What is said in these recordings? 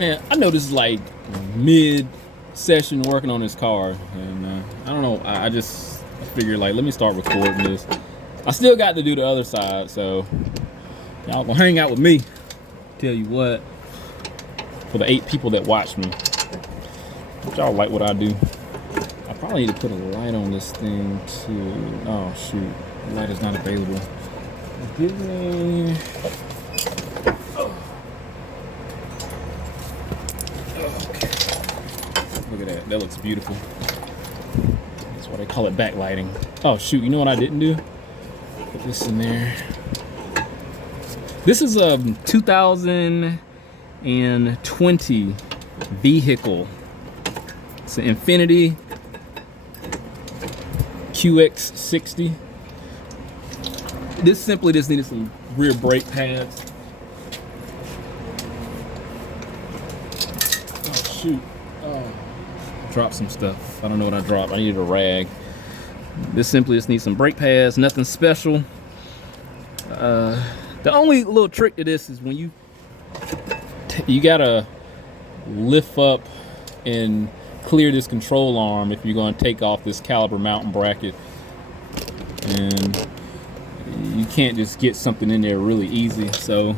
Man, I know this is like mid-session working on this car, and I don't know. I just figured like let me start recording this. I still got to do the other side, so y'all gonna hang out with me. Tell you what, for the 8 people that watch me, if y'all like what I do, I probably need to put a light on this thing too. Oh shoot, the light is not available. Give me. Look at that. That looks beautiful. That's why they call it backlighting. Oh shoot, you know what I didn't do? Put this in there. This is a 2020 vehicle. It's an Infiniti Qx60. This simply just needed some rear brake pads. Oh shoot. Oh. Dropped some stuff. I don't know what I dropped. I needed a rag. This simply just needs some brake pads, nothing special. The only little trick to this is when you gotta lift up and clear this control arm if you're going to take off this caliper mounting bracket, and you can't just get something in there really easy. So,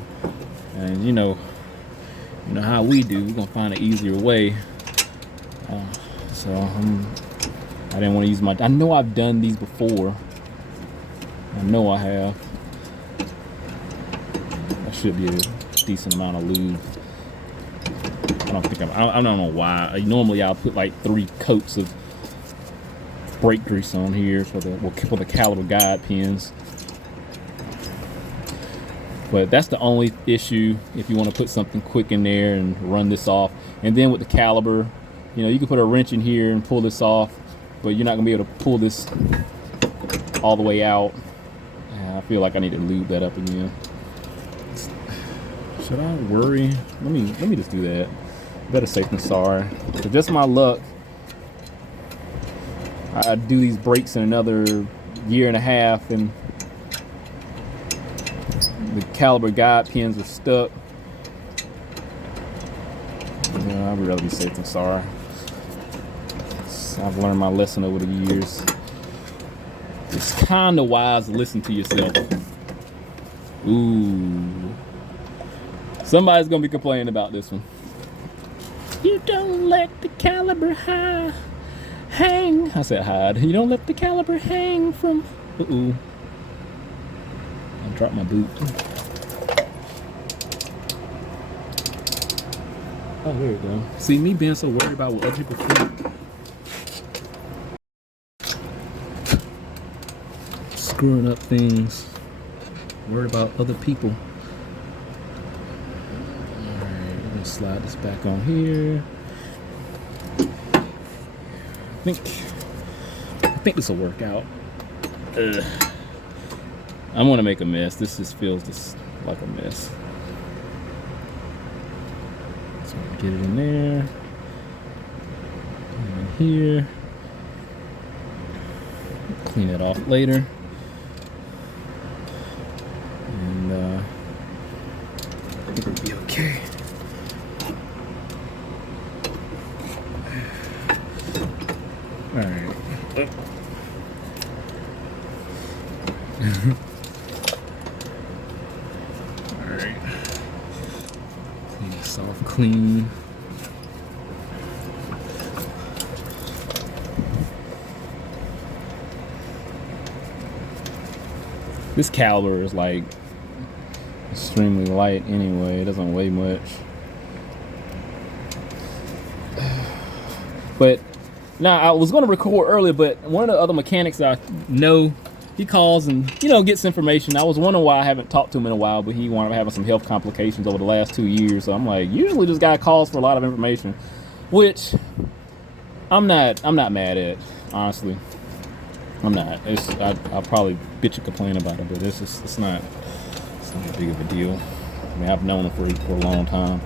and you know how we do. We're gonna find an easier way. So I didn't want to use my. I know I've done these before. I know I have. That should be a decent amount of lube. I don't know why. Normally I'll put like 3 coats of brake grease on here for the caliper guide pins. But that's the only issue if you want to put something quick in there and run this off. And then with the caliper, you can put a wrench in here and pull this off, but you're not gonna be able to pull this all the way out. I feel like I need to lube that up again. Should I worry? Let me just do that. Better safe than sorry. But just my luck, I do these brakes in another 1.5 years, and the caliper guide pins are stuck. I'd rather be safe than sorry. I've learned my lesson over the years. It's kind of wise to listen to yourself. Ooh. Somebody's going to be complaining about this one. You don't let the caliper hang. I said hide. You don't let the caliper hang from... Uh-oh. I dropped my boot. Oh, there we go. See, me being so worried about what other people think. Screwing up things. Worried about other people. Alright, we're gonna slide this back on here. I think this will work out. I'm gonna make a mess. This just feels just like a mess. So get it in there. And here. Clean it off later. And I think it'll be okay. Alright. Alright. Clean this off clean. This caliper is like extremely light anyway. It doesn't weigh much. But now I was going to record earlier, but one of the other mechanics that I know, he calls and gets information. I was wondering why I haven't talked to him in a while, but he wound up having some health complications over the last 2 years. So I'm like, usually this guy calls for a lot of information, which I'm not mad at, honestly. I'm not. I'll probably bitch and complain about it, but it's not that big of a deal. I mean, I've known him for a long time.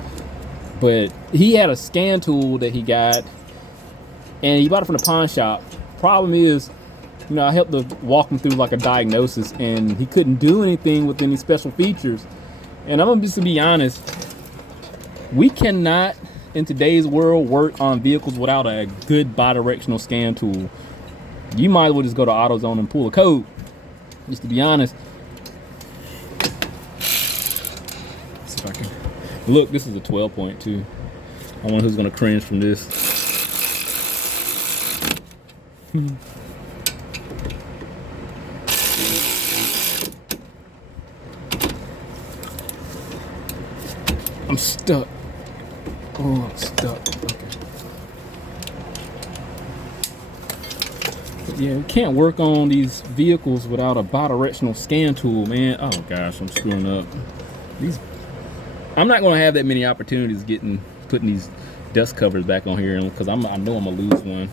But he had a scan tool that he got, and he bought it from the pawn shop. Problem is, I helped to walk him through like a diagnosis, and he couldn't do anything with any special features. And I'm gonna just to be honest, we cannot in today's world work on vehicles without a good bidirectional scan tool, you might as well just go to AutoZone and pull a code. Just to be honest. Let's see if I can look. This is a 12.2. I wonder who's gonna cringe from this. I'm stuck. Oh, I'm stuck. Okay. But yeah, we can't work on these vehicles without a bidirectional scan tool, man. Oh gosh, I'm screwing up. I'm not gonna have that many opportunities putting these dust covers back on here because I know I'm gonna lose one.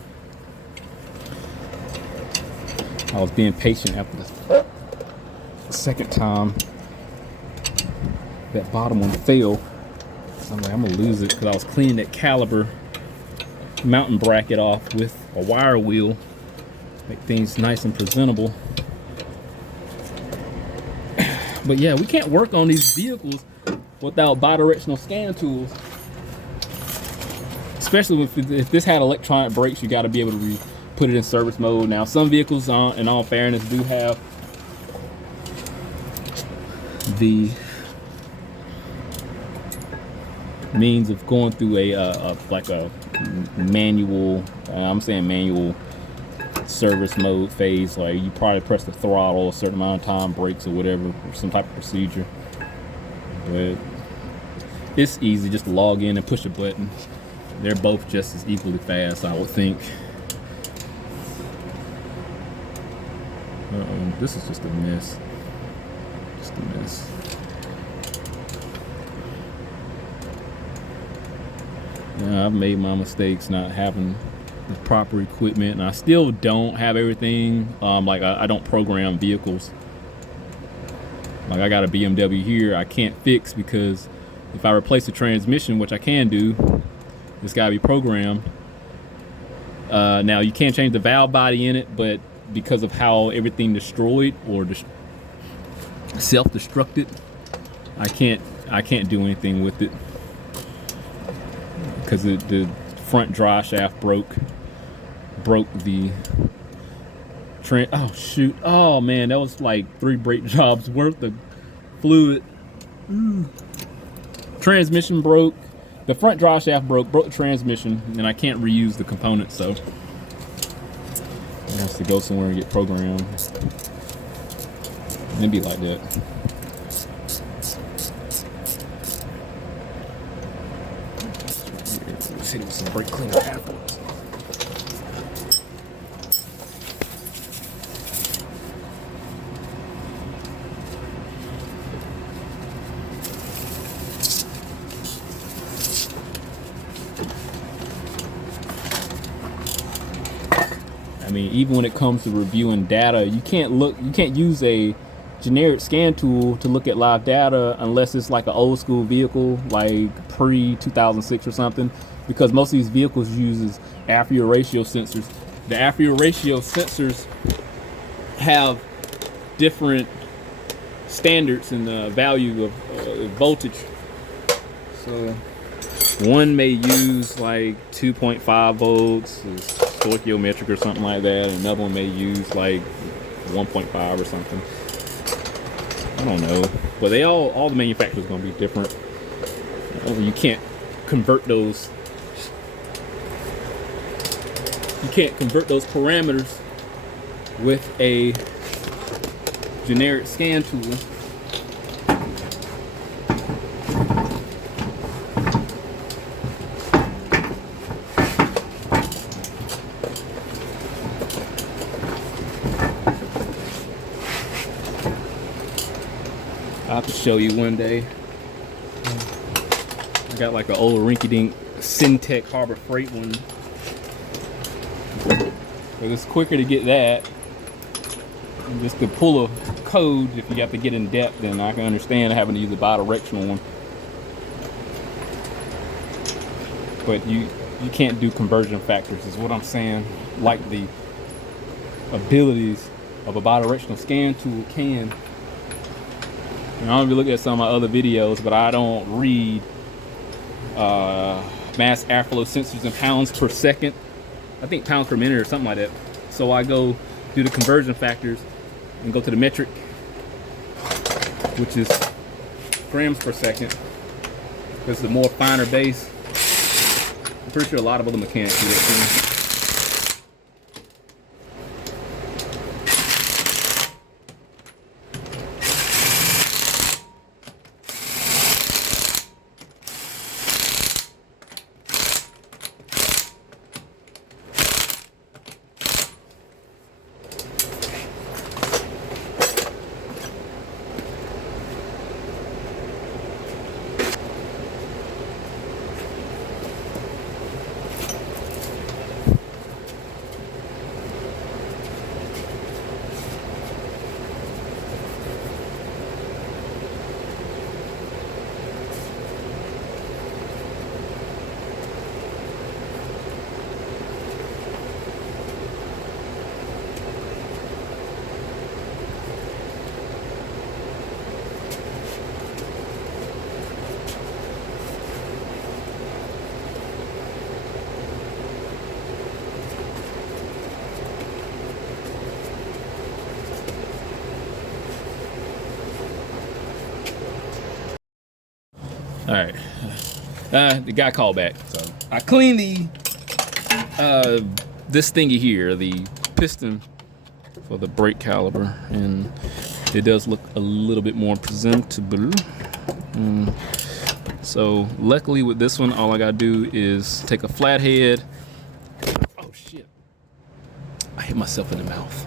I was being patient after the second time that bottom one fell. So I'm like, I'm gonna lose it because I was cleaning that caliper mounting bracket off with a wire wheel, make things nice and presentable. But yeah, we can't work on these vehicles without bidirectional scan tools. Especially if this had electronic brakes, you got to be able to put it in service mode. Now, some vehicles, in all fairness, do have the means of going through like a manual. I'm saying manual service mode phase. Like you probably press the throttle a certain amount of time, brakes or whatever, or some type of procedure. But it's easy just to log in and push a button. They're both just as equally fast, I would think. This is just a mess. Just a mess. Yeah, I've made my mistakes not having the proper equipment, and I still don't have everything. Like I don't program vehicles. Like I got a BMW here I can't fix because if I replace the transmission, which I can do, it's got to be programmed. Now you can't change the valve body in it, but because of how everything destroyed or self-destructed, I can't do anything with it because the front dry shaft broke the oh shoot, oh man, that was like 3 brake jobs worth of fluid. Transmission broke, the front dry shaft broke the transmission, and I can't reuse the components, so it has to go somewhere and get programmed. It'd be like that. Let's hit it with some brake cleaner afterwards. I mean, even when it comes to reviewing data, you can't use a generic scan tool to look at live data unless it's like an old school vehicle, like pre-2006 or something, because most of these vehicles uses aperture ratio sensors. The aperture ratio sensors have different standards in the value of voltage. So one may use like 2.5 volts, stoichiometric or something like that. Another one may use like 1.5 or something. I don't know, but all the manufacturers are going to be different. You can't convert those. You can't convert those parameters with a generic scan tool. I'll have to show you one day. I got like an old rinky-dink Syntec Harbor Freight one. But it's quicker to get that. And just to pull a code, if you have to get in depth, then I can understand having to use a bi-directional one. But you can't do conversion factors, is what I'm saying. Like the abilities of a bi-directional scan tool can. And I don't even look at some of my other videos, but I don't read mass airflow sensors in pounds per second. I think pounds per minute or something like that. So I go do the conversion factors and go to the metric, which is grams per second. This is a more finer base. I'm pretty sure a lot of other mechanics do that too. All right, the guy called back. So I cleaned this thingy here, the piston for the brake caliper, and it does look a little bit more presentable. So luckily with this one, all I gotta do is take a flathead. Oh shit! I hit myself in the mouth.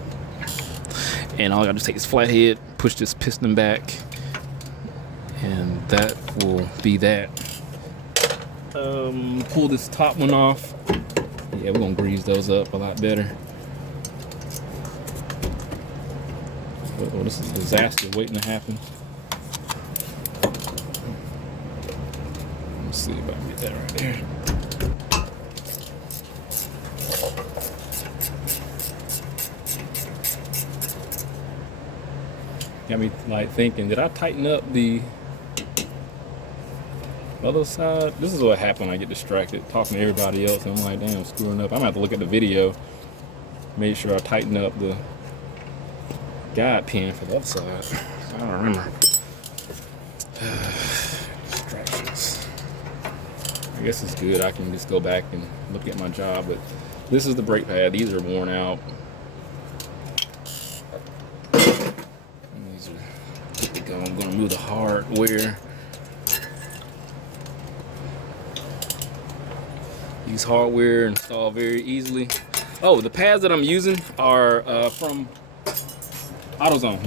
And all I gotta do is take this flathead, push this piston back, and that will be that. Pull this top one off. Yeah, we're gonna grease those up a lot better. Oh, this is a disaster waiting to happen. Let's see if I can get that right there. Got me like thinking, did I tighten up the other side? This is what happened when I get distracted talking to everybody else, and I'm like, damn, screwing up. I'm gonna have to look at the video, make sure I tighten up the guide pin for the other side. I don't remember. Distractions. I guess it's good. I can just go back and look at my job, but this is the brake pad. These are worn out. And these are, I'm gonna remove the hardware. These hardware install very easily. Oh, the pads that I'm using are from AutoZone.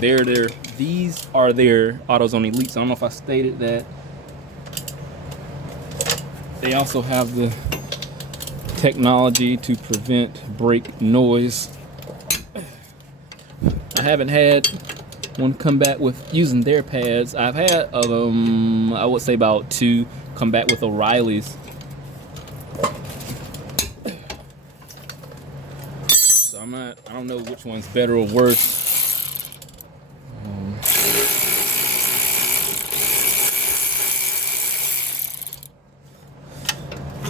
These are their AutoZone Elites. I don't know if I stated that. They also have the technology to prevent brake noise. I haven't had one come back with using their pads. I've had I would say about 2 come back with O'Reilly's. So I don't know which one's better or worse.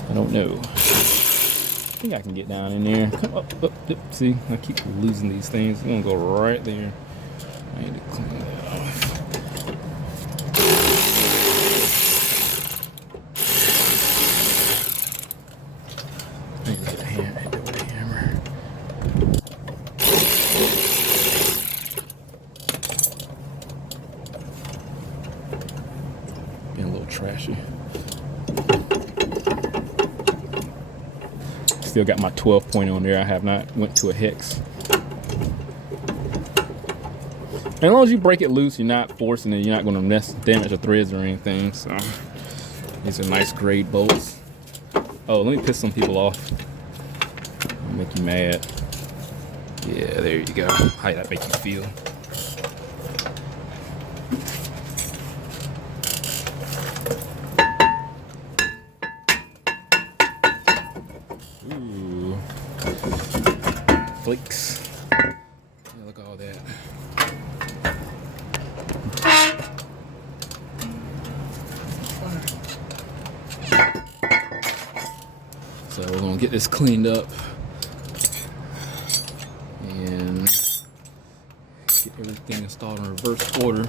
I don't know. I think I can get down in there. Come up, see, I keep losing these things. I'm gonna go right there. I need to clean that off. I need to get a hammer. Being a little trashy. Still got my 12 point on there. I have not went to a hex. And as long as you break it loose, you're not forcing it. You're not going to damage the threads or anything. So these are nice grade bolts. Oh, let me piss some people off. I'll make you mad. Yeah, there you go. How did that make you feel? Ooh. Flakes. Yeah, look at all that. So we're gonna get this cleaned up and get everything installed in reverse order.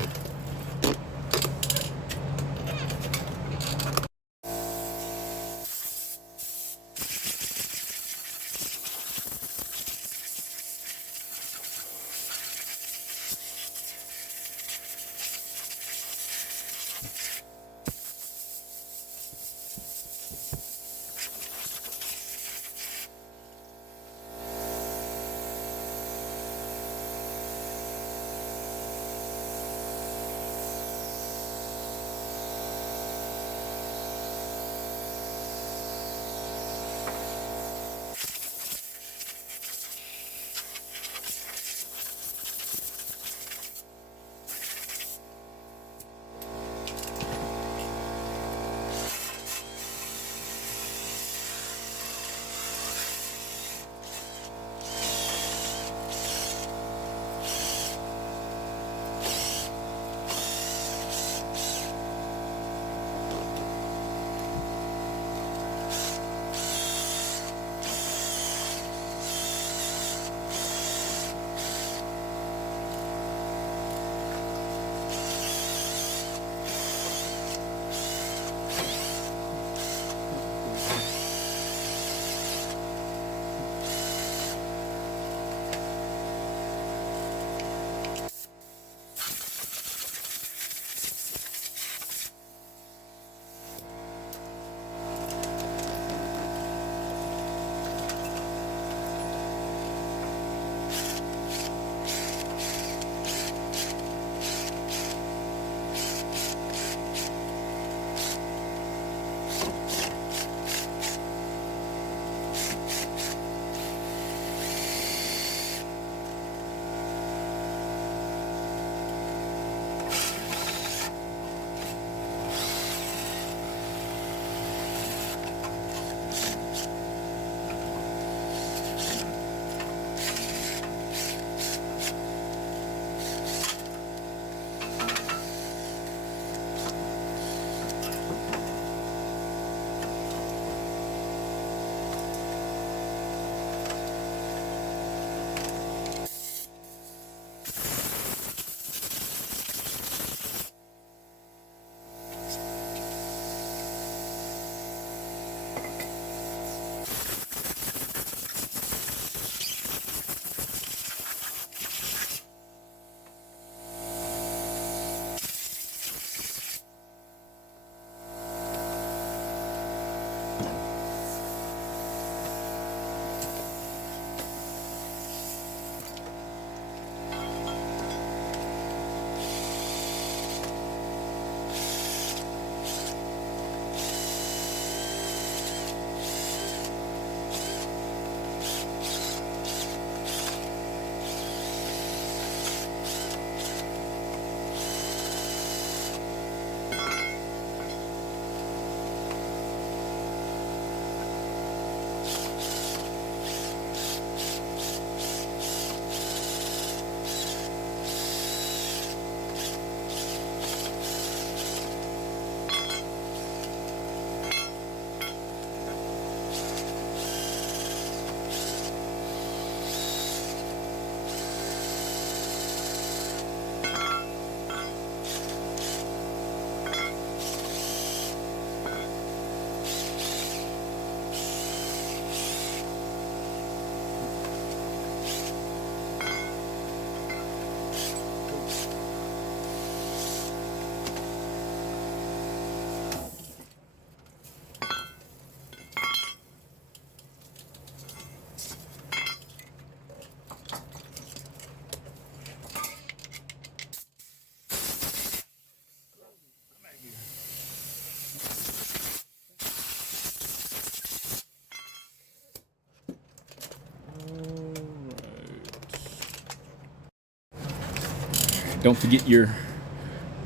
Don't forget your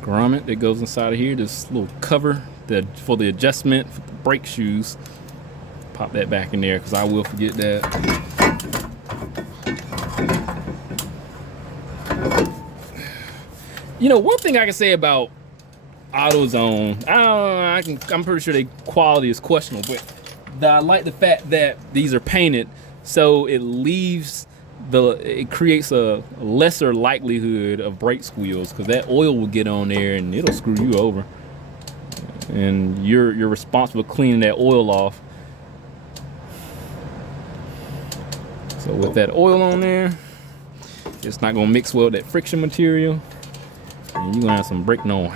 grommet that goes inside of here. This little cover for the adjustment for the brake shoes. Pop that back in there because I will forget that. You know, one thing I can say about AutoZone, I'm pretty sure their quality is questionable, but I like the fact that these are painted, so it creates a lesser likelihood of brake squeals, because that oil will get on there and it'll screw you over. And you're responsible for cleaning that oil off. So with that oil on there, it's not gonna mix well with that friction material, and you're gonna have some brake noise.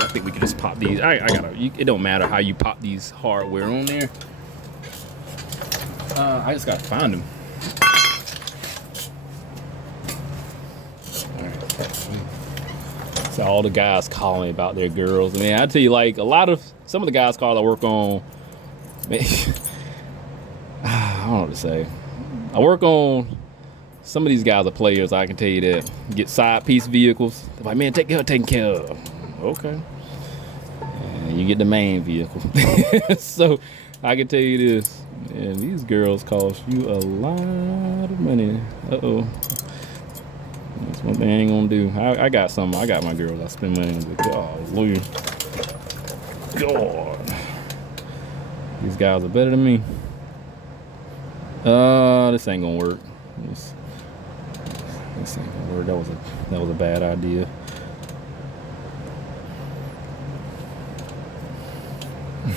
I think we can just pop these. It don't matter how you pop these hardware on there. I just gotta find them. So all the guys call me about their girls, and man, I tell you, like some of the guys' cars I work on, man, I don't know what to say. I work on some of these guys are players. I can tell you that. Get side piece vehicles. They're like, man, taken care of. Okay. And you get the main vehicle. So I can tell you this. And these girls cost you a lot of money. Uh-oh. That's one thing I ain't gonna do. I got something. I got my girls. I spend money on. Golly. God. These guys are better than me. This ain't gonna work. This ain't gonna work. That was a bad idea.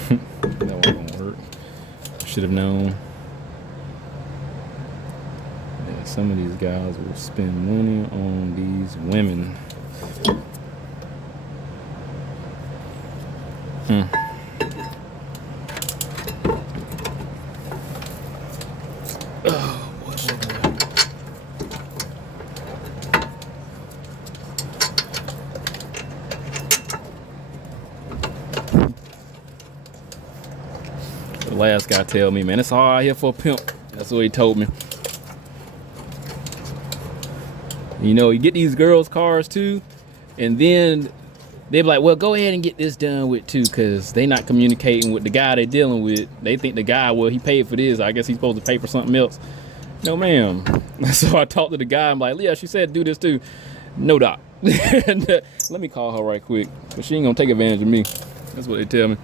That wasn't gonna work. Should have known. Yeah, some of these guys will spend money on these women. The last guy tell me, man, it's all out here for a pimp. That's what he told me. You know, you get these girls' cars too, and then they be like, well, go ahead and get this done with too, because they not communicating with the guy they dealing with. They think the guy, well, he paid for this. I guess he's supposed to pay for something else. No, ma'am. So I talked to the guy. I'm like, yeah, she said do this too. No, doc. Let me call her right quick, because she ain't going to take advantage of me. That's what they tell me.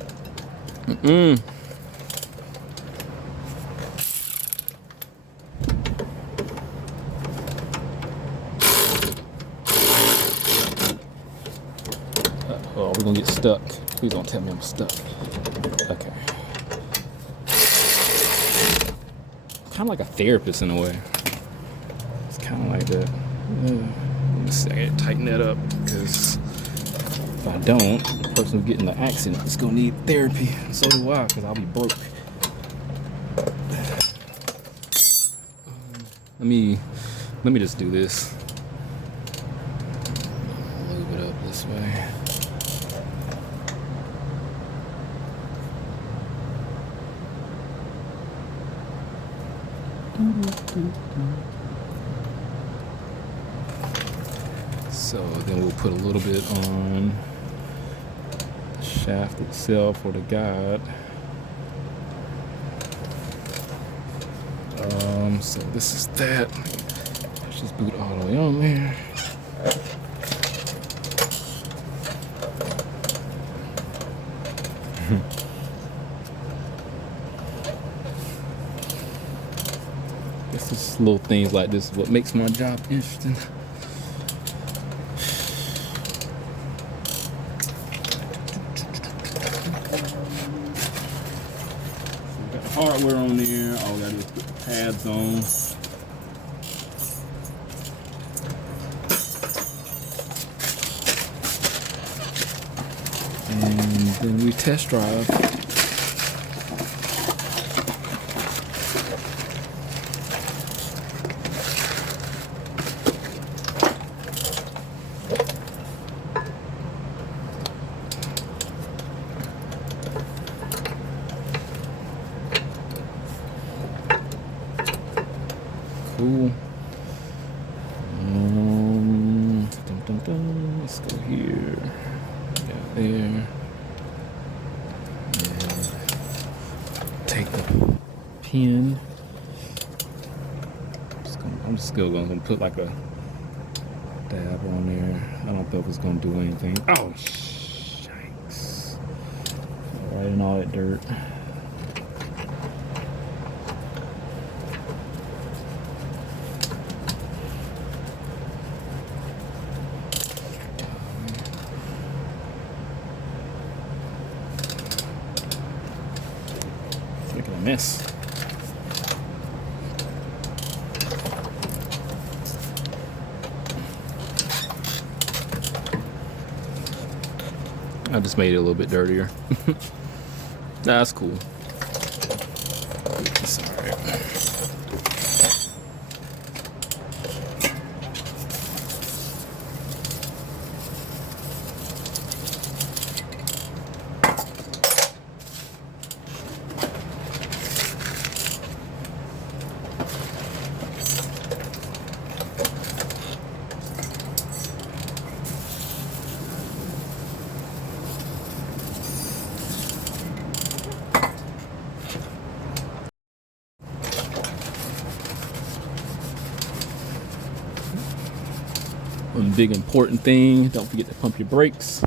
Oh, we're gonna get stuck. Please don't tell me I'm stuck. Okay. Kind of like a therapist in a way. It's kind of like that. Let me see, I gotta tighten that up, because if I don't, the person who's getting the accident is gonna need therapy. And so do I, because I'll be broke. Let me just do this. Move it up this way. So then we'll put a little bit on the shaft itself or the guide. So this is that. Let's just boot all the way on there. It's just little things like this is what makes my job interesting. Hardware on there, all we gotta do is put the pads on. And then we test drive. Cool. Let's go here. Got there. And take the pin. I'm still gonna put like a dab on there. I don't think it's gonna do anything. Oh, shikes! Right in all that dirt. Making a mess. I just made it a little bit dirtier. That's cool. It's all right. One big important thing, don't forget to pump your brakes.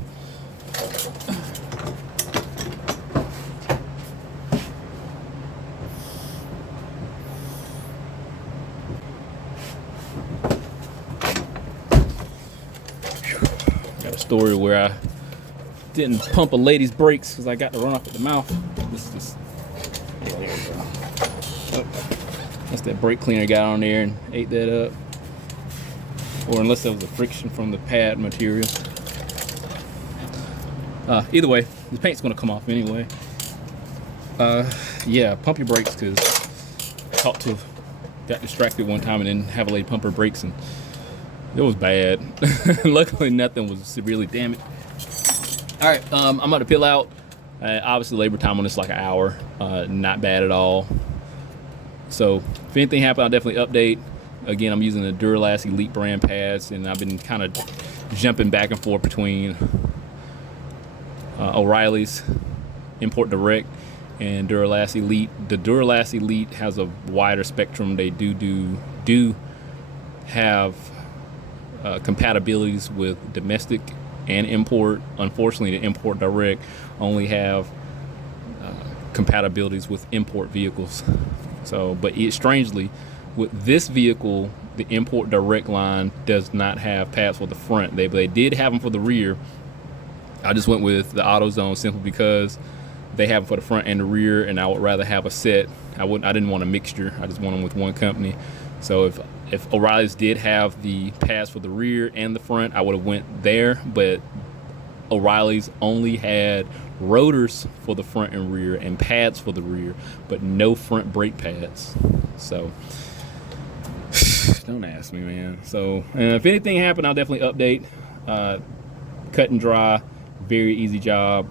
Got a story where I didn't pump a lady's brakes because I got to run off at the mouth. This is there we go. Oh, that's that brake cleaner got on there and ate that up. Or unless there was a friction from the pad material. Either way, the paint's gonna come off anyway. Yeah, pump your brakes, because I got distracted one time and then have a lady pump her brakes and it was bad. Luckily nothing was severely damaged. All right, I'm about to peel out. Obviously labor time on this is like an hour. Not bad at all. So if anything happened, I'll definitely update. Again, I'm using the Duralast Elite brand pads, and I've been kind of jumping back and forth between O'Reilly's Import Direct and Duralast Elite. The Duralast Elite has a wider spectrum. They do have compatibilities with domestic and import. Unfortunately, the Import Direct only have compatibilities with import vehicles. So, but strangely, with this vehicle, the Import Direct line does not have pads for the front. They did have them for the rear. I just went with the AutoZone simply because they have them for the front and the rear, and I would rather have a set. I didn't want a mixture. I just want them with one company. So if O'Reilly's did have the pads for the rear and the front, I would have went there. But O'Reilly's only had rotors for the front and rear and pads for the rear, but no front brake pads. So don't ask me, man. So if anything happened, I'll definitely update. Cut and dry, very easy job.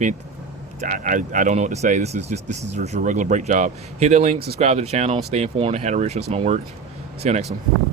I don't know what to say. This is just a regular brake job. Hit that link, subscribe to the channel, stay informed, and how to research my work. See you next one.